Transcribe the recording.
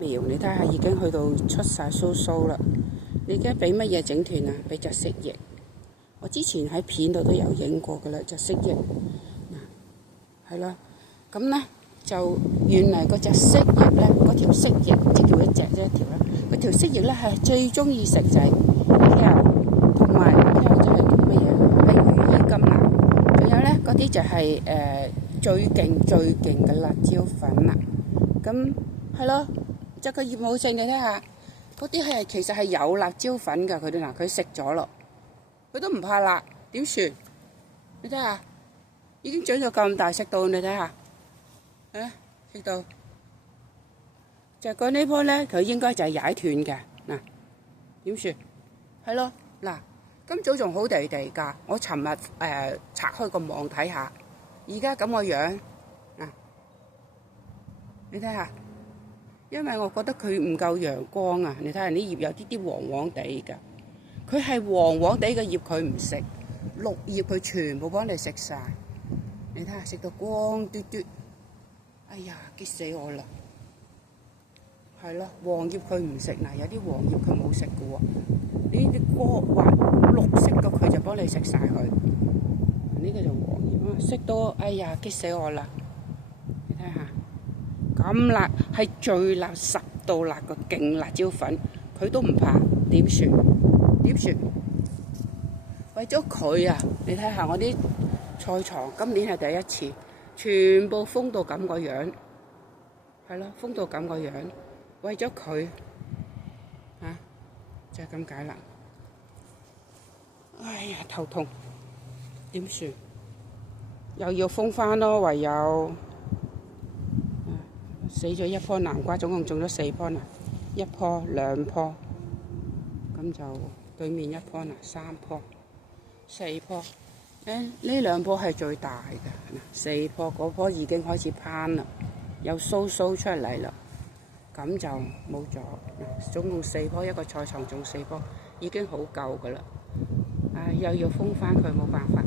苗你睇下已經去到出晒鬚鬚啦。你而家俾乜嘢整斷啊？俾隻蜥蜴。我之前喺片度都有影過噶啦，隻蜥蜴。嗱，係啦。咁咧就原嚟嗰隻蜥蜴咧，嗰條蜥蜴即叫一隻啫一條啦。嗰條蜥蜴咧係最中意食就係條，同埋條就係乜嘢？係羽衣甘藍。仲有咧嗰啲就係最勁嘅辣椒粉啦。咁係咯。就個業務性，你睇下，嗰啲其實係有辣椒粉㗎，佢哋嗱佢食咗咯，佢都唔怕辣，點算？你睇下，已經長咗咁大，食到你睇下，食到。就個呢棵咧，佢應該就係踩斷嘅，嗱點算？係咯，嗱今早仲好地地㗎，我尋日拆開個網睇下，而家咁個樣，嗱你睇下。因為我覺得佢唔夠陽光啊！你睇下啲葉有啲黃黃地㗎，佢係黃黃地嘅葉佢唔食，綠葉佢全部幫你食晒。你睇下食到光嘟嘟，哎呀激死我啦！係咯，黃葉佢唔食，嗱有啲黃葉佢冇食嘅喎，呢啲綠色嘅佢就幫你食晒佢。呢個就黃葉啊，食到哎呀激死我啦！你睇下。咁辣係最辣10度辣個勁辣椒粉，佢都唔怕，點算？點算？為咗佢啊！你睇下我啲菜床，今年係第一次，全部封到咁個樣，係咯，封到咁個樣，為咗佢就係咁解啦。哎呀頭痛，點算？又要封返咯，唯有。死咗一棵南瓜，總共種咗4棵啦，一棵2棵，咁就對面一棵啦3棵4棵，呢2棵係最大嘅，4棵嗰棵已經開始攀啦，有鬚出嚟啦，咁就冇咗，總共4棵，一個菜床種4棵，已經好夠噶啦，又要封返佢，冇辦法。